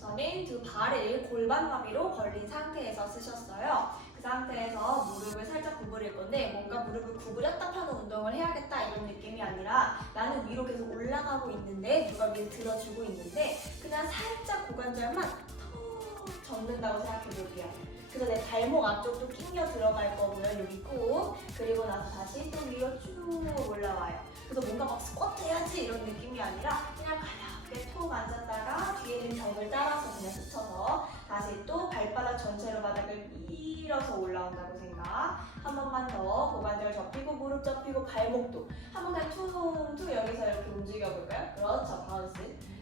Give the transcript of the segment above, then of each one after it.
우선은 두 발을 골반나비로 걸린 상태에서 쓰셨어요. 그 상태에서 무릎을 살짝 구부릴 건데 뭔가 무릎을 구부렸다 펴는 운동을 해야겠다 이런 느낌이 아니라 나는 위로 계속 올라가고 있는데 누가 위에 들어주고 있는데 그냥 살짝 고관절만 턱 접는다고 생각해 볼게요. 그래서 내 발목 앞쪽도 끼겨 들어갈 거고요. 여기 꾹. 그리고 나서 다시 또 위로 쭉 올라와요. 그래서 뭔가 막 스쿼트 해야지 이런 느낌이 아니라 그냥 가볍 게톡 앉았다가 뒤에 있는 벽을 따라서 그냥 스쳐서 다시 또 발바닥 전체로 바닥을 밀어서 올라온다고 생각. 한 번만 더 고관절 접히고 무릎 접히고 발목도 한번 그냥 퉁퉁 여기서 이렇게 움직여 볼까요? 그렇죠, 바운스.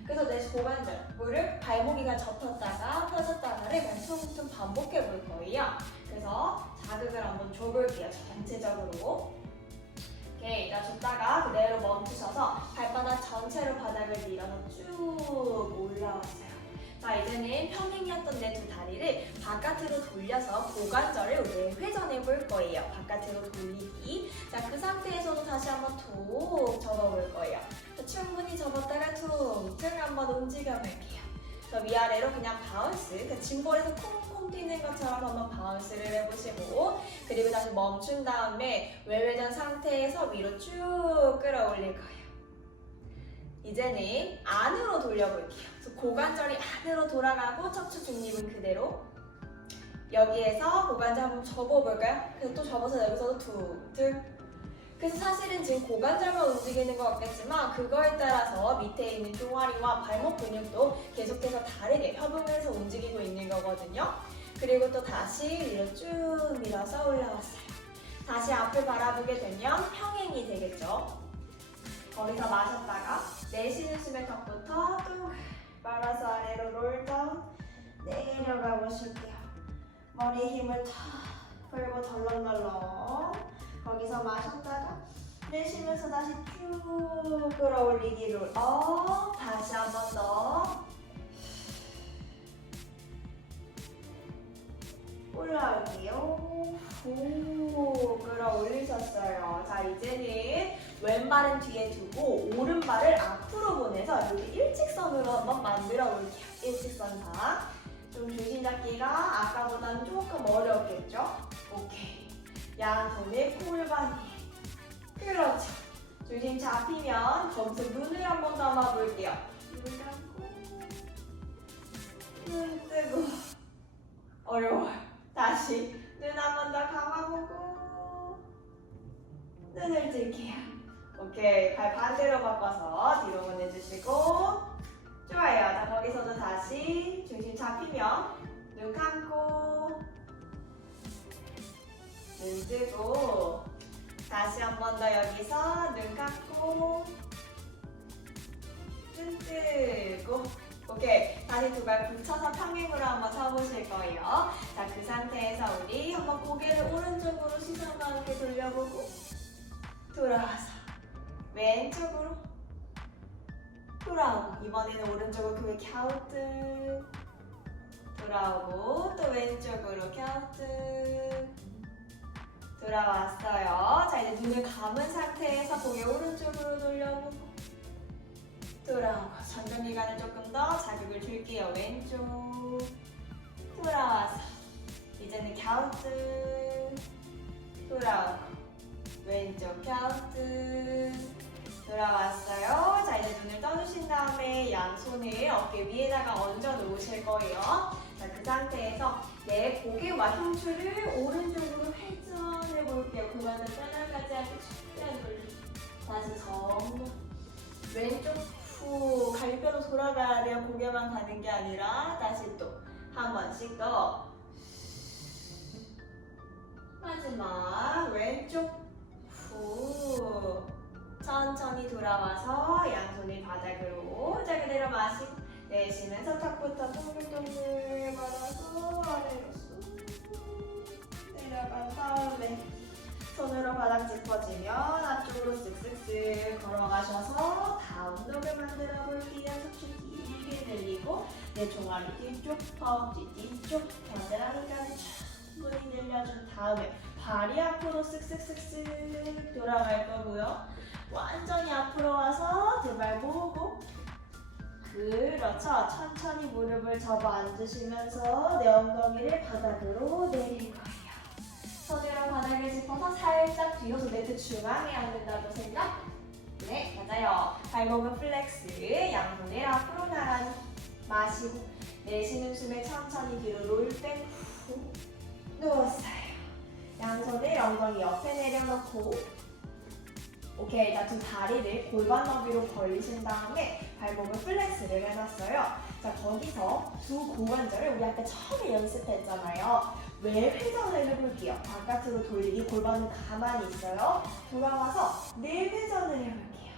그래서 내 고관절, 무릎, 발목이가 접혔다가 펴졌다가를 그냥 퉁퉁 반복해 볼 거예요. 그래서 자극을 한번 줘볼게요, 전체적으로. 오케이, 자 줬다가 그대로 멈추셔서 발바닥 전체로 바닥을 밀어서 쭉 올라왔어요. 자 이제는 평행이었던 내 두 다리를 바깥으로 돌려서 고관절을 외회전해 볼 거예요. 바깥으로 돌리기. 자 그 상태에서도 다시 한번 툭 접어 볼 거예요. 자, 충분히 접었다가 툭툭 한번 움직여 볼게요. 자 위아래로 그냥 바운스, 그 짐볼에서 콩 콩 뛰는 것처럼 한번 바운스를 해보시고 그리고 다시 멈춘 다음에 외회전 상태에서 위로 쭉 끌어올릴 거예요. 이제는 안으로 돌려볼게요. 고관절이 안으로 돌아가고 척추 중립은 그대로. 여기에서 고관절 한번 접어볼까요? 그래서 또 접어서 여기서도 툭툭. 그래서 사실은 지금 고관절만 움직이는 것 같겠지만 그거에 따라서 밑에 있는 종아리와 발목 근육도 계속해서 다르게 협응해서 움직이고 있는 거거든요. 그리고 또 다시 위로 쭉 밀어서 올라왔어요. 다시 앞을 바라보게 되면 평행이 되겠죠. 거기서 마셨다가 내쉬는 숨의 턱부터 뚝 빨아서 아래로 롤다운 내려가 보실게요. 머리에 힘을 탁 풀고 덜렁덜렁 거기서 마셨다가 내쉬면서 다시 쭉 끌어올리기 롤 어, 다시 한 번 더 올라올게요. 오, 끌어올리셨어요. 자, 이제는 왼발은 뒤에 두고 오른발을 앞으로 보내서 여기 일직선으로 한번 만들어 볼게요. 일직선상. 좀 중심 잡기가 아까보다는 조금 어렵겠죠? 오케이. 양손을 골반이. 그렇죠. 중심 잡히면 거기서 눈을 한번 감아 볼게요. 눈 감고, 눈 뜨고. 어려워요. 다시 눈 한 번 더 감아보고 눈을 뜰게요. 오케이 발 반대로 바꿔서 뒤로 보내주시고 좋아요. 자 거기서도 다시 중심 잡히면 눈 감고 눈 뜨고 다시 한 번 더 여기서 눈 감고 눈 뜨고 오케이 다시 두 발 붙여서 평행으로 한번 서보실 거예요. 자 그 상태에서 우리 한번 고개를 오른쪽으로 시선과 함께 돌려보고 돌아와서 왼쪽으로 돌아오고 이번에는 오른쪽으로 크게 갸우뚱 돌아오고 또 왼쪽으로 갸우뚱 돌아왔어요. 자 이제 눈을 감은 상태에서 고개 오른쪽으로 돌려보고 돌아오고 전정기관을 조금 더 자극을 줄게요. 왼쪽 돌아와서 이제는 갸우뚱 돌아오고 왼쪽 갸우뚱 돌아왔어요. 자 이제 눈을 떠주신 다음에 양손을 어깨 위에다가 얹어 놓으실 거예요. 자 그 상태에서 내 고개와 흉추를 오른쪽으로 회전해 볼게요. 그거는 떠나가지 않게 최대한 돌리고 다시 정면 왼쪽 후 갈비뼈로 돌아가야. 고개만 가는 게 아니라 다시 또 한 번씩 더 마지막 왼쪽 후 천천히 돌아와서 양손을 바닥으로 자 그대로 마시고 내쉬면서 턱부터 동글동글 내 종아리 뒤쪽, 허벅지 뒤쪽, 겨드랑이까지 충분히 늘려준 다음에 발이 앞으로 쓱쓱쓱쓱 돌아갈 거고요. 완전히 앞으로 와서 두 발 모으고 그렇죠. 천천히 무릎을 접어 앉으시면서 내 엉덩이를 바닥으로 내릴 거예요. 손으로 바닥을 짚어서 살짝 뒤로 손네트 중앙에 앉는다고 생각? 네, 맞아요. 발목은 플렉스, 양손을 앞으로 나란히 마시고 내쉬는 숨에 천천히 뒤로 롤백 후 누웠어요. 양손을 엉덩이 옆에 내려놓고 오케이, 일단 두 다리를 골반 너비로 벌리신 다음에 발목을 플렉스를 해놨어요. 자, 거기서 두 고관절을 우리 아까 처음에 연습했잖아요. 외회전을 해볼게요. 바깥으로 돌리기, 골반은 가만히 있어요. 돌아와서 내회전을 해볼게요.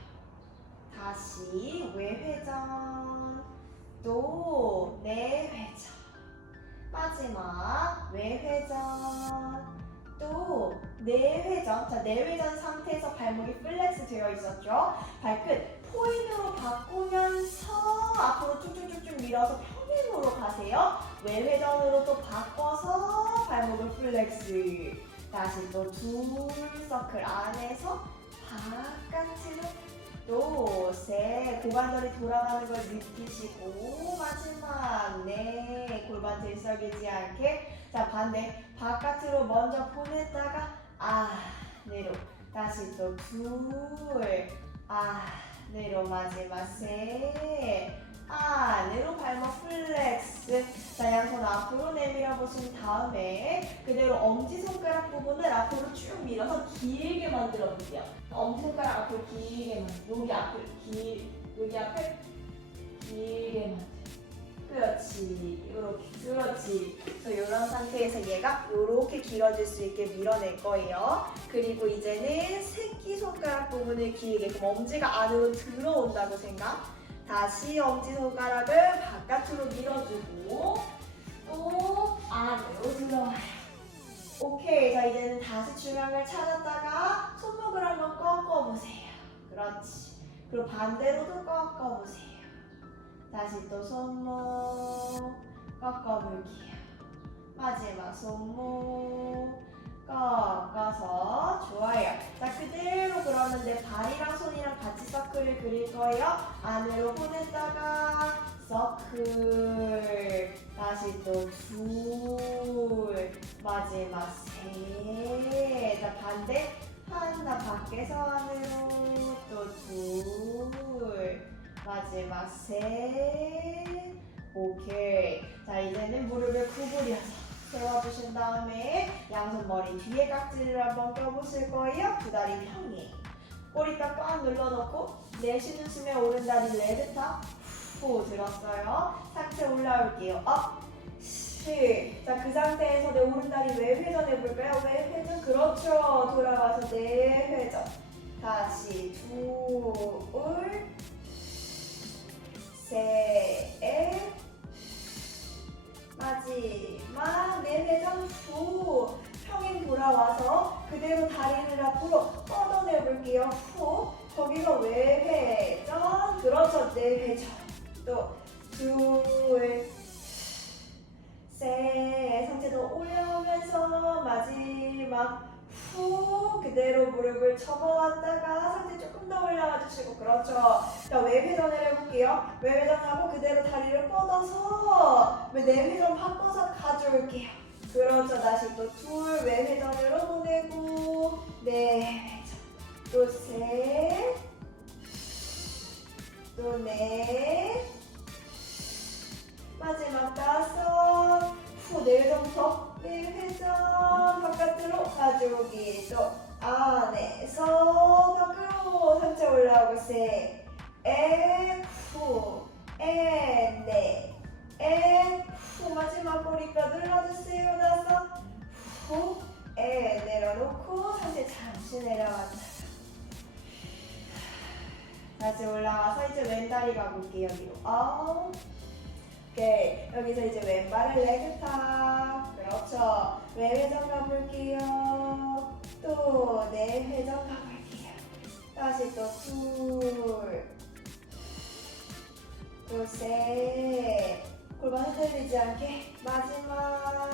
다시 외회전, 또 내회전. 마지막 외회전, 또 내회전. 자, 내회전 상태에서 발목이 플렉스 되어 있었죠. 발끝 포인으로 바꾸면서 앞으로 쭉쭉쭉쭉 밀어서 평행으로 가세요. 외회전으로 또 바꿔서 발목을 플렉스. 다시 또 둘 서클 안에서 바깥으로 또 셋. 고관절이 돌아가는 걸 느끼시고 마지막 네 골반 들썩이지 않게 자 반대 바깥으로 먼저 보냈다가 안으로 다시 또둘 안으로 마지막 셋 안으로 발목 플렉스. 자 양손 앞으로 내밀어 보신 다음에 그대로 엄지손가락 부분을 앞으로 쭉 밀어서 길게 만들어 볼게요. 엄지손가락 앞으로 길게 만들어. 여기 앞을 길 여기 앞을 길게 만들어. 그렇지. 이렇게 그렇지. 그래서 이런 상태에서 얘가 이렇게 길어질 수 있게 밀어낼 거예요. 그리고 이제는 새끼손가락 부분을 길게 그럼 엄지가 안으로 들어온다고 생각 다시 엄지손가락을 바깥으로 밀어주고. 또 안으로 들어와요? 오케이 자 이제는 다시 중앙을 찾았다가 손목을 한번 꺾어보세요. 그렇지. 그리고 반대로도 꺾어보세요. 다시 또 손목 꺾어볼게요. 마지막 손목 꺾어서 좋아요. 자 그대로 그러는데 발이랑 손이랑 같이 서클을 그릴 거예요. 안으로 보냈다가 서클. 다시 또 둘. 마지막 셋. 자 반대. 하나 밖에서 안으로 또둘. 마지막 셋. 오케이. 자 이제는 무릎을 구부려서 세워주신 다음에 양손 머리 뒤에 각질을 한번 껴보실 거예요 두 다리 평행 꼬리 딱꽉 눌러놓고 내쉬는 숨에 오른 다리 레드탑 후 들었어요 상체 올라올게요 업 시. 자, 그 상태에서 내 오른 다리 외회전 해볼까요? 외회전. 그렇죠. 돌아와서 내회전. 다시 둘, 셋, 마지막 네 회전 후 평행 돌아와서 그대로 다리를 앞으로 뻗어내 볼게요. 후 거기서 외회전 그렇죠. 네 회전. 또 둘 셋 상체 더 올라오면서 마지막 후 그대로 무릎을 접어왔다가 상체 조금 더 올라와 주시고 그렇죠. 자 외회전을 해볼게요. 외회전하고 그대로 다리를 뻗어서 내 회전 바꿔서 가져올게요. 그렇죠. 다시 또 둘 외회전으로 보내고 내회전 또 셋 또 넷. 마지막 다섯. 후 내 회전부터 내 회전 바깥으로 가져오기. 또 안에서 밖으로 상체 올라오고 셋 에, 후, 에, 네, 에, 후 마지막 꼬리뼈 눌러주세요. 다섯 후, 에, 내려놓고 상체 잠시 내려왔다. 다시 올라와서 이제 왼다리 가볼게요 여기로. 업 오케이. 여기서 이제 왼발을 레그탑. 그렇죠. 외회전 가볼게요? 또 내회전 가볼게요. 다시 또 둘 또 셋 골반 흔들리지 않게 마지막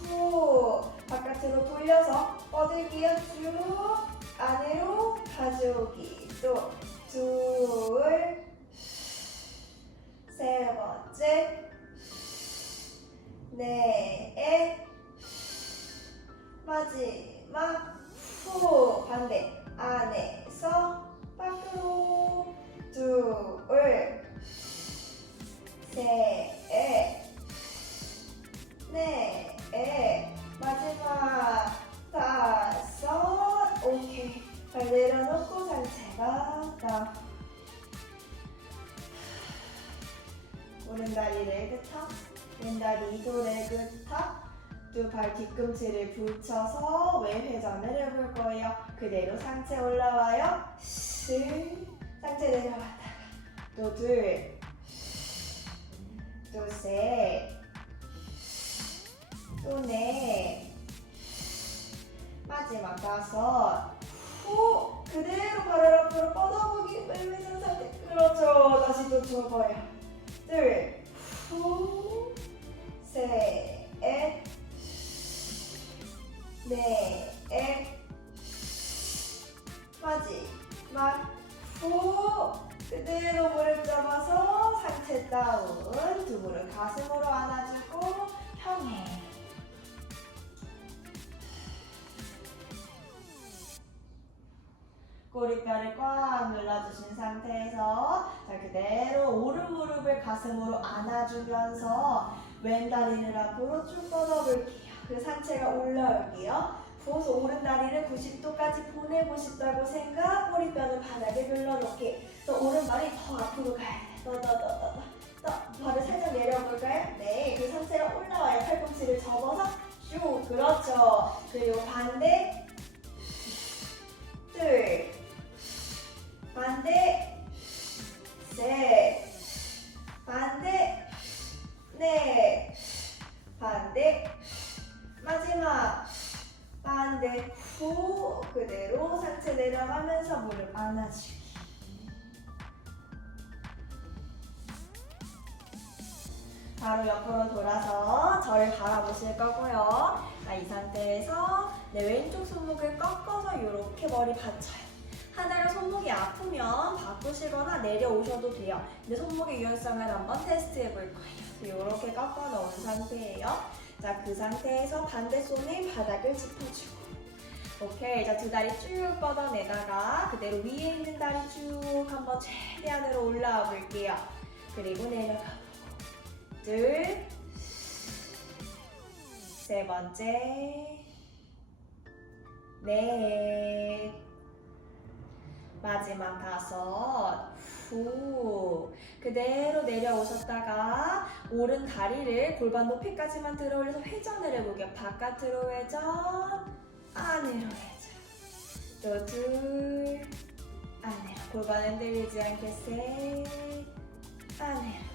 후 바깥으로 돌려서 뻗을게요. 쭉 안으로 가져오기. 또둘 셋, 번째. 넷 마지막 후 반대 안에서 밖으로 둘 셋넷 마지막 다섯 오케이. 발 내려놓고 상체가 다운 오른다리를 그탑 왼다리 도레그 탑 두 발 뒤꿈치를 붙여서 외회전을 해볼 거예요. 그대로 상체 올라와요. 실 상체 내려왔다가 또둘 또 셋 또 넷 마지막 다섯. 후 그대로 발을 앞으로 뻗어보기. 외회전 상태 그렇죠. 다시 또 접어요. 둘 후, 셋, 넷, 마지막. 후 그대로 무릎 잡아서 상체 다운 두 무릎 가슴으로 안아주고 평행 꼬리뼈를 꽉 눌러주신 상태에서 자 그대로 오른 무릎을 가슴으로 안아주면서 왼 다리를 앞으로 쭉 뻗어볼게요. 그 상체가 올라올게요. 부어서 오른 다리를 90도까지 보내고 싶다고 생각. 꼬리뼈는 바닥에 눌러놓기. 또 오른발이 더 앞으로 가야 돼. 더더더더 더. 발을 살짝 내려볼까요? 네. 그 상체가 올라와요. 팔꿈치를 접어서 쭉. 그렇죠. 그리고 반대. 둘. 반대 셋 반대 넷 반대 마지막 반대 후 그대로 상체 내려가면서 무릎 안아주기 바로 옆으로 돌아서 저를 바라보실 거고요. 자, 이 상태에서 내 왼쪽 손목을 꺾어서 이렇게 머리 받쳐요. 하다가 손목이 아프면 바꾸시거나 내려오셔도 돼요. 근데 손목의 유연성을 한번 테스트 해 볼 거예요. 이렇게 꺾어 놓은 상태예요. 자, 그 상태에서 반대 손에 바닥을 짚어주고. 오케이. 자, 두 다리 쭉 뻗어내다가 그대로 위에 있는 다리 쭉 한번 최대한으로 올라와 볼게요. 그리고 내려가 보고. 둘. 세 번째. 넷. 마지막 다섯. 후. 그대로 내려오셨다가 오른 다리를 골반 높이까지만 들어 올려서 회전을 해보게요. 바깥으로 회전 안으로 회전. 또둘 안으로 골반 흔들리지 않게 셋 안으로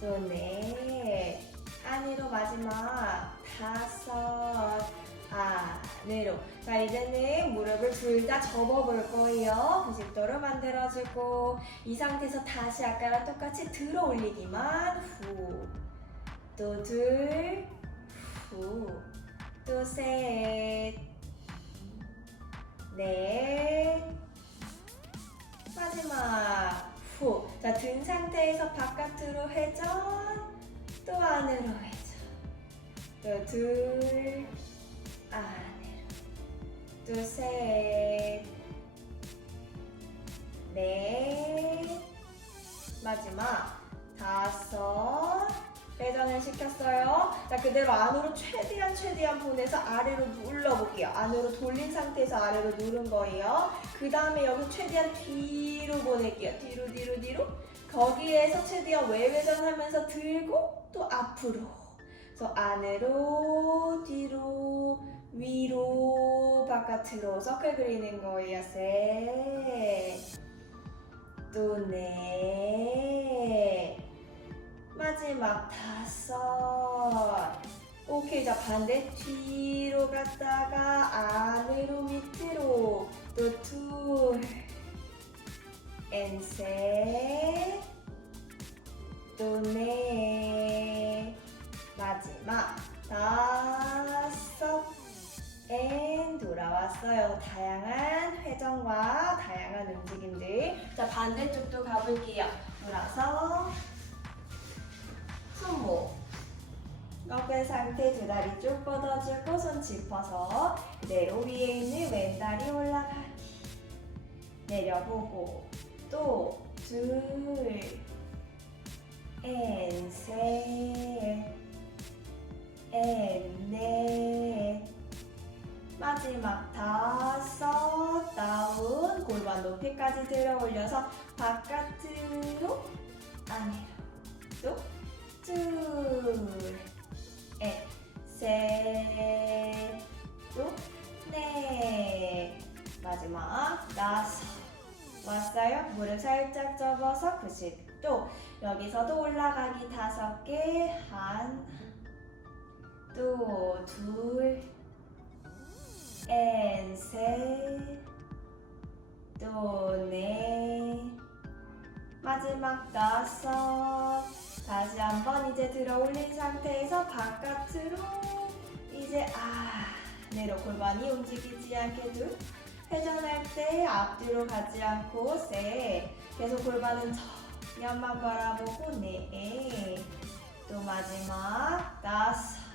또 넷. 안으로 마지막 다섯 안으로. 자 이제는 무릎을 둘 다 접어볼 거예요. 90도로 만들어주고. 이 상태에서 다시 아까랑 똑같이 들어 올리기만. 후 또 둘 후 또 셋 넷. 마지막. 후. 자 든 상태에서 바깥으로 회전. 또 안으로 회전. 또 둘 안으로 둘셋. 넷 마지막. 다섯. 회전을 시켰어요. 자 그대로 안으로 최대한 최대한 보내서 아래로 눌러볼게요. 안으로 돌린 상태에서 아래로 누른 거예요. 그 다음에 여기 최대한 뒤로 보낼게요. 뒤로 뒤로 뒤로. 거기에서 최대한 외회전 하면서 들고 또 앞으로. 그래서 안으로 뒤로 위로 바깥으로 서클 그리는 거예요. 셋, 또 넷, 마지막 다섯. 오케이, 자 반대. 뒤로 갔다가 안으로 밑으로. 또 둘, 앤 셋, 또 넷, 마지막 다 돌아왔어요. 다양한 회전과 다양한 움직임들. 자 반대쪽도 가볼게요. 돌아서 당긴 상태 두 다리 쭉 뻗어주고 손 짚어서 그대로 위에 있는 왼다리 올라가기 내려보고 또 둘, 앤, 셋, 앤, 넷 마지막 다섯 다운 골반 높이까지 들어 올려서 바깥으로 안으로 또둘셋또넷. 마지막 다섯 왔어요? 무릎 살짝 접어서 90도. 여기서도 올라가기 다섯 개 한 또 둘 또 넷, 마지막 다섯. 다시 한번 이제 들어 올린 상태에서 바깥으로 이제 안으로 골반이 움직이지 않게 둘. 회전할 때 앞뒤로 가지 않고 셋. 계속 골반은 정면만 바라보고 넷. 또 마지막 다섯.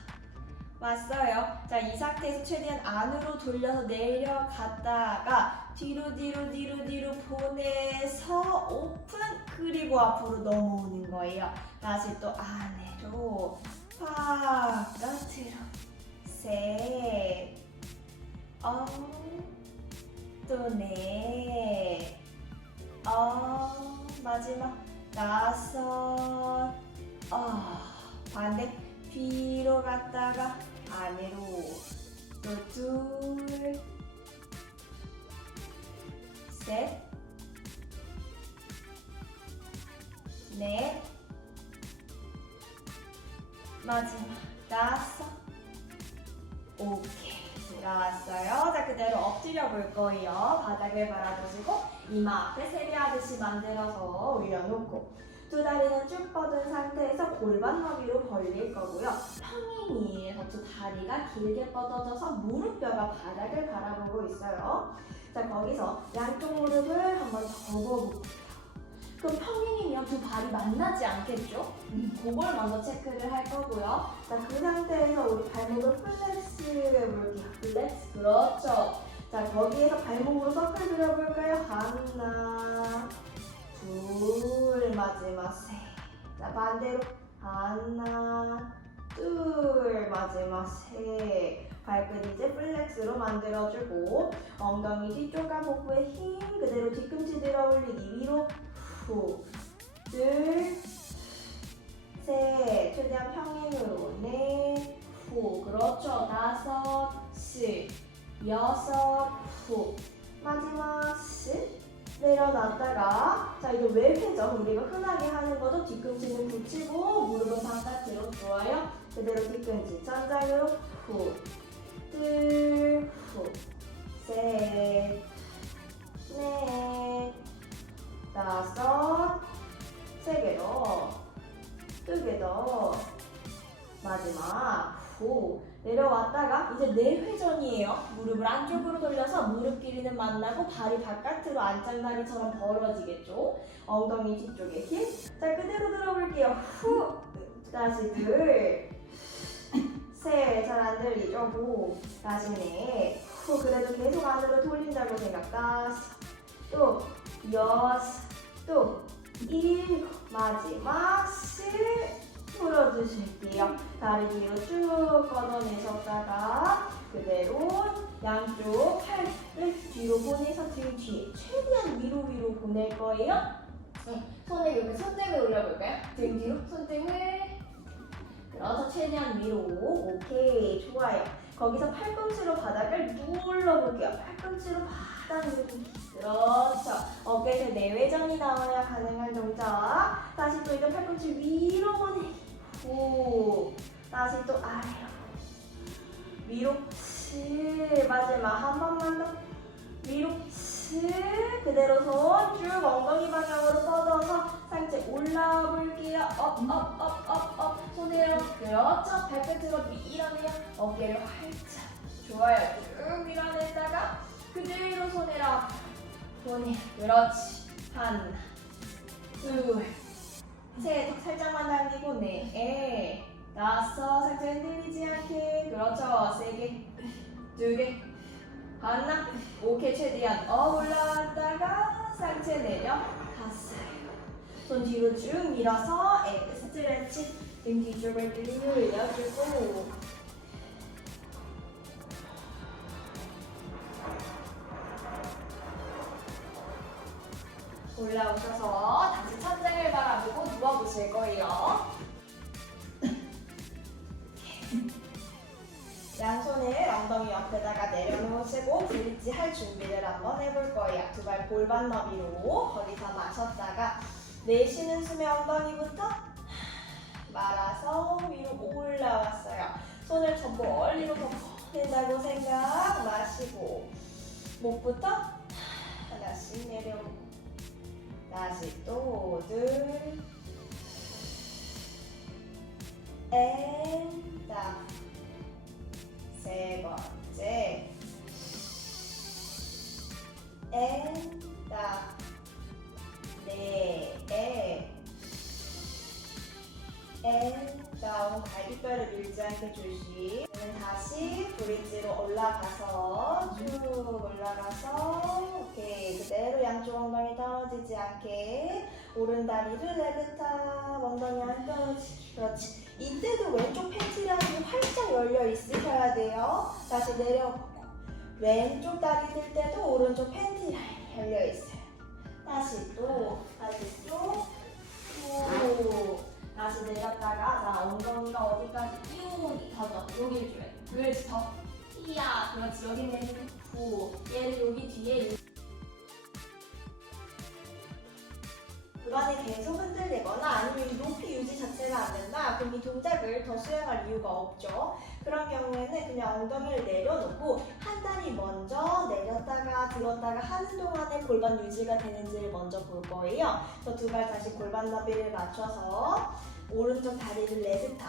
왔어요. 자, 이 상태에서 최대한 안으로 돌려서 내려갔다가 뒤로 뒤로 뒤로 뒤로 보내서 오픈 그리고 앞으로 넘어오는 거예요. 다시 또 안으로 바깥으로. 셋, 어, 또넷, 어, 마지막. 다섯, 어, 반대 뒤로 갔다가 안으로. 또 둘, 셋, 넷, 마지막. 다섯, 오케이. 돌아왔어요. 자 그대로 엎드려 볼 거예요. 바닥을 바라보시고 이마 앞에 세배하듯이 만들어서 올려놓고 두 다리는 쭉 뻗은 상태에서 골반 너비로 벌릴 거고요. 평행이에서 두 다리가 길게 뻗어져서 무릎뼈가 바닥을 바라보고 있어요. 자 거기서 양쪽 무릎을 한번 접어볼게요. 그럼 평행이면 두 발이 만나지 않겠죠? 음, 그걸 먼저 체크를 할 거고요. 자, 그 상태에서 우리 발목을 플렉스 해볼게요. 플렉스. 그렇죠. 자, 거기에서 발목으로 서클 그려볼까요? 하나, 둘, 마지막 셋. 자, 반대로. 하나, 둘, 마지막 셋. 발끝 이제 플렉스로 만들어주고 엉덩이 뒤쪽과 복부에 힘 그대로 뒤꿈치 들어 올리기 위로 후, 둘, 셋, 최대한 평행으로. 넷, 후, 그렇죠. 다섯, 시, 여섯, 후, 마지막 시, 내려놨다가 자 이제 외회전 우리가 흔하게 하는 거죠. 뒤꿈치는 붙이고 무릎은 바깥으로 좋아요. 그대로 뒤꿈치. 천장으로 후, 둘, 후, 셋, 넷, 다섯, 세 개 더, 두 개 더, 마지막. 후 내려왔다가 이제 내회전이에요. 무릎을 안쪽으로 돌려서 무릎 길이는 만나고 발이 바깥으로 안짱다리처럼 벌어지겠죠. 엉덩이 뒤쪽에 힘. 자 그대로 들어볼게요. 후 다시 둘, 셋, 잘 안 들리죠? 후 다시 넷, 후 그래도 계속 안으로 돌린다고 생각. 다섯, 또 여섯, 또 일곱, 마지막 십 풀어주실게요. 다리 뒤로 쭉 걷어내셨다가 그대로 양쪽 팔을 뒤로 보내서 등 뒤에 최대한 위로 위로 보낼 거예요. 네, 손을 이렇게 손등을 올려볼까요? 등 뒤로 손등을 그래서 최대한 위로 오케이 좋아요. 거기서 팔꿈치로 바닥을 눌러볼게요. 팔꿈치로 바닥 누르기 그렇죠. 어깨에서 내외전이 나와야 가능한 동작. 다시 또 이제 팔꿈치 위로 보내기. 후. 다시 또 아래로. 위로 칠. 마지막 한 번만 더. 위로 칠. 그대로 손 쭉 엉덩이 방향으로 뻗어서 상체 올라와 볼게요. 업, 업, 업, 업, 업. 손으로. 그렇죠. 발끝으로 밀어내요. 어깨를 활짝. 좋아요. 쭉 밀어냈다가 그대로 손으로 앞. 보내. 그렇지. 하나, 둘, 셋. 살짝만 당기고 넷, 다섯 상체 흔들리지 않게. 그렇죠. 세개. 두개. 하나? 오케이 최대한. 어 올라왔다가 상체 내려 갔어요. 손 뒤로 쭉 밀어서 에 스트레치. 등 뒤쪽을 늘려주고. 올라오셔서 다시 천장을 바라보고 누워보실 거예요. 옆에다가 내려놓으시고 브릿지 할 준비를 한번 해볼 거예요. 두 발 골반 너비로 거기서 마셨다가 내쉬는 숨에 엉덩이부터 말아서 위로 올라왔어요. 손을 전부 멀리로 더 낸다고 생각 마시고 목부터 하나씩 내려오고 다시 또 둘, and down. 세번 째, and down. 네, 에, and down. 갈비뼈를 밀지 않게 조심. 다시 브릿지로 올라가서 쭉 올라가서 오케이 그대로 양쪽 엉덩이 떨어지지 않게 오른다리를 내뱉다 엉덩이 안 떨어지기 그렇지. 이때도 왼쪽 팬티라인이 활짝 열려 있으셔야 돼요. 다시 내려보고. 왼쪽 다리 들 때도 오른쪽 팬티 라인이 열려 있어요. 다시 또 다시 또. 후. 다시 내렸다가 나 엉덩이가 어디까지 띄우니 더더 여기를 줘야 돼더 이야. 그렇지. 여기 내리고. 얘를 여기 뒤에 불안에 계속 흔들리거나 아니면 이 높이 유지 자체가 안 된다. 그럼 이 동작을 더 수행할 이유가 없죠. 그런 경우에는 그냥 엉덩이를 내려놓고 한 다리 먼저 내렸다가 들었다가 하는 동안에 골반 유지가 되는지를 먼저 볼 거예요. 그래서 두 발 다시 골반 너비를 맞춰서 오른쪽 다리를 내뱉다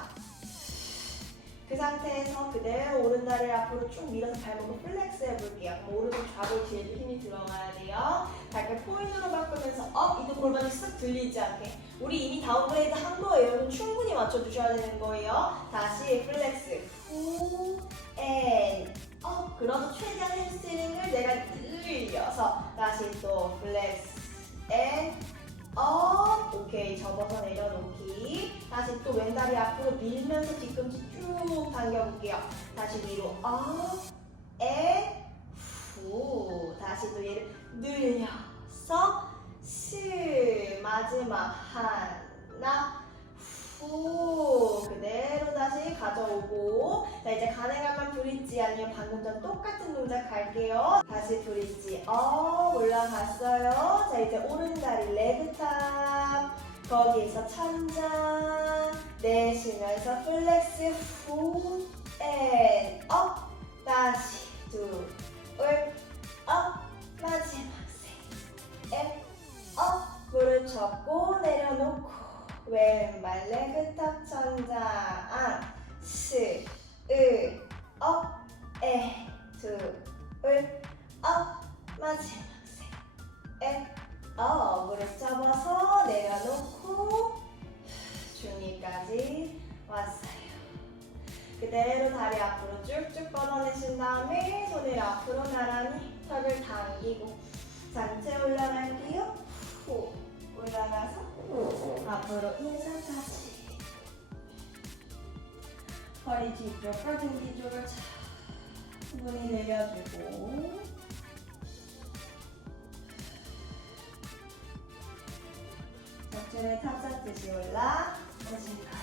그 상태에서 그대로 오른 다리를 앞으로 쭉 밀어서 발목을 플렉스 해볼게요. 오른쪽 좌골 뒤에도 힘이 들어가야 돼요. 발끝 포인트로 바꾸면서 업! 이도 골반이 쓱 들리지 않게. 우리 이미 다운그레이드 한 거예요. 충분히 맞춰주셔야 되는 거예요. 다시 플렉스. 후, 앤, 업! 그러서 최대한 햄스트링을 내가 늘려서 다시 또 플렉스, 앤, 업! 오케이. 접어서 내려놓기. 다시 또 왼다리 앞으로 밀면서 뒤꿈치 쭉 당겨볼게요. 다시 위로 업, 에, 후. 다시 또 얘를 늘려서 스 마지막 하나 후 그대로 다시 가져오고. 자 이제 가능하면 브릿지 아니면 방금 전 똑같은 동작 갈게요. 다시 브릿지. 업 올라갔어요. 자 이제 오른다리 레그탑. 거기에서 천장. 내쉬면서 플렉스. 후앤업. 다시 둘업. 마지막 셋앤업. 무릎 접고 내려놓고 왼발 레그탑 천장 스, 으, 뒤쪽과 등 뒤쪽을 충분히 내려주고 적절히 탑sat듯이 올라 거예요.